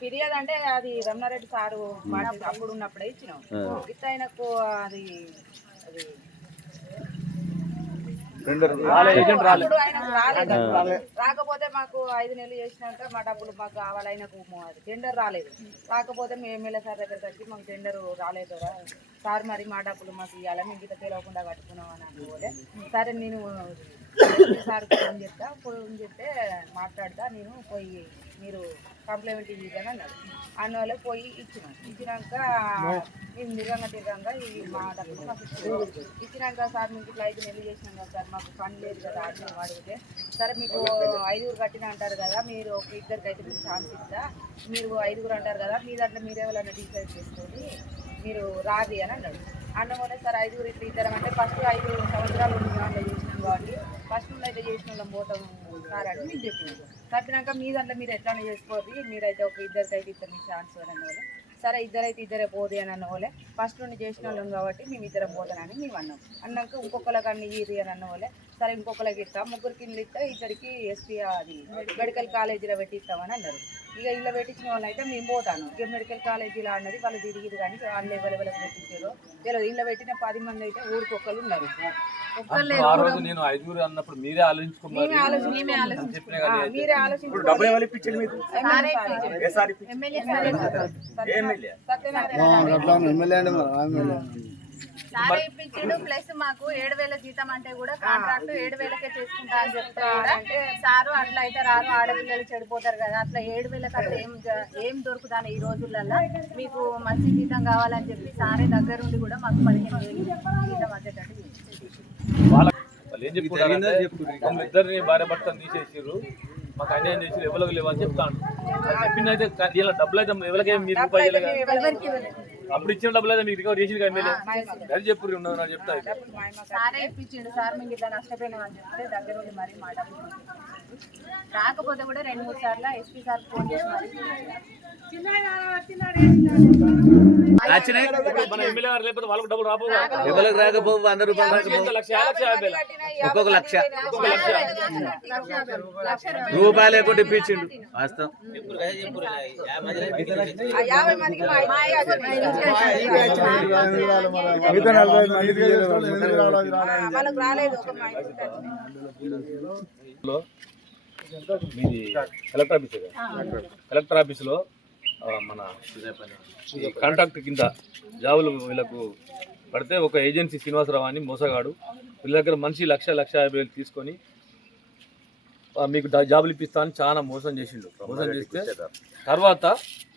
ఫిర్యాదు అంటే అది రమణారెడ్డి సారు అప్పుడు ఉన్నప్పుడే ఇచ్చినాం. ఇట్లా ఆయనకు అది అది రాకపోతే మాకు 5 నెలలు చేసినాక మా డబ్బులు మాకు కావాలి. ఆయనకు టెండర్ రాలేదు. రాకపోతే మేము ఎమ్మెల్యే సార్ దగ్గరికి వచ్చి మాకు టెండర్ రాలేదు సార్, మరి మా డబ్బులు మాకు ఇవ్వాలి, మేము ఇంత తెలియకుండా కట్టుకున్నాం అని అనుకోలే. సరే నేను సార్ ఫోన్ చెప్తే మాట్లాడతా, నేను పోయి మీరు కంప్లైంట్ ఇవ్వని అన్నాడు. అందువల్ల పోయి ఇచ్చినాక మేము తిరగంగా మా డబ్బులు మాకు ఇచ్చినాక సార్ మీకు ఇట్లా 5 నెలలు చేసినాం కదా సార్, మాకు పని లేదు కదా అని అడిగితే, సరే మీకు 5 కట్టిన అంటారు కదా, మీరు ఒక 2 అయితే మీకు ఛాన్స్ ఇస్తా, మీరు 5 అంటారు కదా, మీ దాంట్లో మీరు ఎవరైనా డిసైడ్ చేసుకొని మీరు రాది అని అన్నాడు. అన్నమూలే సార్ 5 ఇట్లా ఇద్దరం అంటే ఫస్ట్ 5 సంవత్సరాలు దాంట్లో చేసినాం కాబట్టి ఫస్ట్ నుండి అయితే చేసిన వాళ్ళం పోతాం సార్ అని మీకు చెప్పినాను. చెప్పినాక మీ దాంట్లో మీరు ఎట్లానే చేసుకోవాలి, మీరైతే ఒక 2 అయితే ఇద్దరు మీకు ఛాన్స్ అని అన్నవాళ్ళే. సరే 2 అయితే 2 పోదు అని అన్నవాళ్ళే. ఫస్ట్ నుండి చేసిన వాళ్ళం కాబట్టి మేము 2 పోతానని మేము అన్నాం. అన్నాక ఇంకొకరికి అన్ని ఇరి అని అన్నవాళ్ళే. సరే ఇంకొకరికి ఇస్తాం, 3 కింద ఇస్తా, 2 ఎస్పీ అది మెడికల్ కాలేజీలో పెట్టిస్తామని అన్నారు. ఇక ఇలా పెట్టించిన వాళ్ళు అయితే మేము పోతాను. ఇక మెడికల్ కాలేజీలో అన్నది వాళ్ళు తిరిగిరు కానీ వాళ్ళు ఎవరెవరికి పెట్టించారో తెలియదు. ఇలా పెట్టిన 10 మంది అయితే ఊరికొక్కరు ఉన్నారు. నేను 5 అన్నప్పుడు మీరే ఆలోచించుకున్నారు. మీరే ఆలోచించారు. సారే ఇప్పించిండు. ప్లస్ మాకు 7,000 జీతం అంటే కూడా కాంట్రాక్ట్ 7,000కే చేసుకుంటా అని చెప్తే అంటే సారు అట్లా అయితే రారు, ఆడపిల్లలు చెడిపోతారు కదా, అట్లా 7,000కి అట్లా ఏం దొరుకుతాను ఈ రోజులలో, మీకు మంచి జీతం కావాలని చెప్పి సారే దగ్గరుండి కూడా మాకు 15,000 జీతం వచ్చేటట్టు వాళ్ళు ఏం చెప్పుకుంటారు, ఇద్దరిని భార్య భర్తను తీసేసారు, మాకు అన్యాయం చేసి ఎవరికి లేవని చెప్తాను. చెప్పిందైతే ఇలా డబ్బులు అయితే ఎవరికే మీరు అప్పుడు ఇచ్చిన డబ్బులు అయితే మీకు రికవర్ చేసి ఎమ్మెల్యే అది చెప్పు నాకు చెప్తా. సారే ఇప్పించిండు సార్, మీకు ఇట్లా నష్టపోయినాం అని చెప్తే దగ్గర ఉండి మరి మా డబ్బులు రాకపోతే కూడా 2-3 సార్లు ఎస్పీ సార్ ఫోన్ చేసి మరి మన ఎమ్మెల్యే గారు లేకపోతే వాళ్ళకు డబ్బులు రాకపోవు, ఎవరికి రాకపోవు 100 రూపాయలు ఒక్కొక్క 1,00,000 రూపాయలు ఎక్కువ ఇప్పించిండు. వాస్తవం మీది కలెక్టర్ ఆఫీసులో మన కాంట్రాక్ట్ కింద జాబులు వీళ్ళకు పడితే ఒక ఏజెన్సీ శ్రీనివాసరావు అని మోసగాడు వీళ్ళ దగ్గర మనిషి 1,50,000 తీసుకొని మీకు జాబులు ఇప్పిస్తా అని చాలా మోసం చేసిండు. మోసం చేస్తే తర్వాత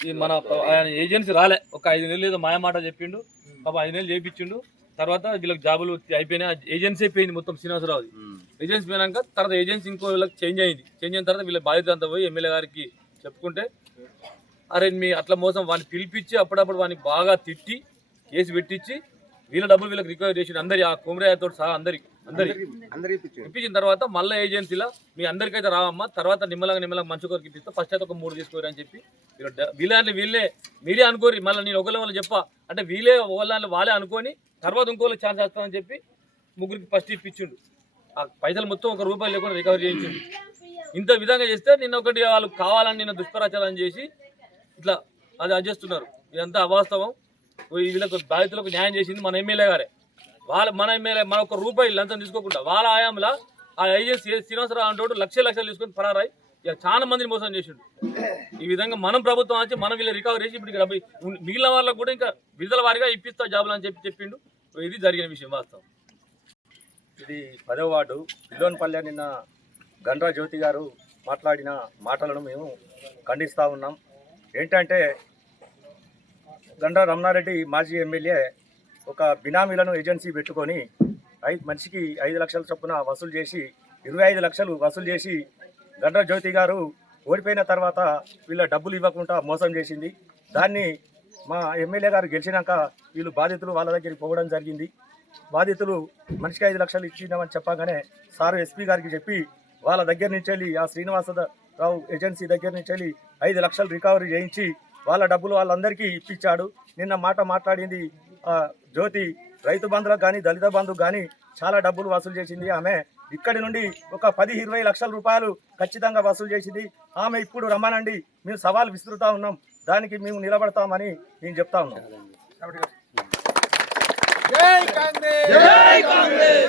ఈ మన ఆయన ఏజెన్సీ రాలే, ఒక 5 నెలలు ఏదో మాయమాట చెప్పిండు, పాప 5 నెలలు చేయించిండు. తర్వాత వీళ్ళకి జాబులు అయిపోయినాయి, ఏజెన్సీ అయిపోయింది మొత్తం శ్రీనివాసరావుది. ఏజెన్సీ పోయినాక తర్వాత ఏజెన్సీ ఇంకో వీళ్ళకి చేంజ్ అయింది. చేంజ్ అయిన తర్వాత వీళ్ళ బాధ్యత అంతా పోయి ఎమ్మెల్యే గారికి చెప్పుకుంటే, అరే మీ అట్లా మోసం వాడిని పిలిపించి అప్పుడప్పుడు వాడిని బాగా తిట్టి కేసు పెట్టించి వీళ్ళ డబ్బులు వీళ్ళకి రికవర్ చేసి అందరి ఆ కుమరయ్యతో సహా అందరికి ఇప్పించిన తర్వాత మళ్ళీ ఏజెన్సీలో మీ అందరికైతే రావమ్మా, తర్వాత నిమ్మలంగా మంచి కొరకు ఇప్పిస్తా, ఫస్ట్ అయితే ఒక 3 తీసుకోరు అని చెప్పి వీళ్ళే మీరే అనుకోరి, మళ్ళీ నేను ఒకళ్ళ వాళ్ళు చెప్పా అంటే వీళ్ళే వాళ్ళే అనుకొని తర్వాత ఇంకోళ్ళు ఛాన్స్ వేస్తామని చెప్పి 3కి ఫస్ట్ ఇప్పించిండు. ఆ పైసలు మొత్తం 1 రూపాయి లేకుండా రికవర్ చేయించిండు. ఇంత విధంగా చేస్తే నిన్న ఒకటి వాళ్ళు కావాలని నిన్న దుష్ప్రచారం చేసి ఇట్లా అది చేస్తున్నారు. ఇదంతా అవాస్తవం. వీళ్ళకు బాధితులకు న్యాయం చేసింది మన ఎమ్మెల్యే గారే. మన ఎమ్మెల్యే మన 1 రూపాయి లంచం తీసుకోకుండా వాళ్ళ ఆయాంలో ఆ ఏజెన్సీ శ్రీనివాసరావు అంటూ లక్షలు తీసుకొని పరారాయి చాలా మందిని మోసం చేసిండు. ఈ విధంగా మనం ప్రభుత్వం వచ్చి మనం వీళ్ళు రికవర్ చేసి ఇప్పుడు మిగిలిన వాళ్ళకు కూడా ఇంకా విడుదల వారిగా ఇప్పిస్తా జాబులు అని చెప్పిండు. ఇది జరిగిన విషయం వాస్తవం. ఇది 10వ వార్డు పిల్లోన్పల్లె. నిన్న గండ్రా జ్యోతి గారు మాట్లాడిన మాటలను మేము ఖండిస్తూ ఉన్నాం. ఏంటంటే గండ్రా రమణారెడ్డి మాజీ ఎమ్మెల్యే ఒక బినామీలను ఏజెన్సీ పెట్టుకొని మనిషికి 5 లక్షల చొప్పున వసూలు చేసి 25 లక్షలు వసూలు చేసి గండ్రా జ్యోతి గారు ఓడిపోయిన తర్వాత వీళ్ళ డబ్బులు ఇవ్వకుండా మోసం చేసింది. దాన్ని మా ఎమ్మెల్యే గారు గెలిచినాక వీళ్ళు బాధితులు వాళ్ళ దగ్గరికి పోవడం జరిగింది. బాధితులు మనిషికి 5 లక్షలు ఇచ్చినామని చెప్పగానే సారు ఎస్పీ గారికి చెప్పి వాళ్ళ దగ్గర నుంచి వెళ్ళి ఆ శ్రీనివాసరావు ఏజెన్సీ దగ్గర నుంచి వెళ్ళి 5 లక్షలు రికవరీ చేయించి వాళ్ళ డబ్బులు వాళ్ళందరికీ ఇప్పించాడు. నిన్న మాట్లాడింది జ్యోతి రైతు బంధులకు కానీ దళిత బంధుకు కానీ చాలా డబ్బులు వసూలు చేసింది. ఆమె ఇక్కడి నుండి ఒక 10-20 లక్షల రూపాయలు ఖచ్చితంగా వసూలు చేసింది. ఆమె ఇప్పుడు రమ్మనండి, మేము సవాల్ విసురుతా ఉన్నాం, దానికి మేము నిలబడతామని నేను చెప్తా ఉన్నాం. జై కాంగ్రెస్.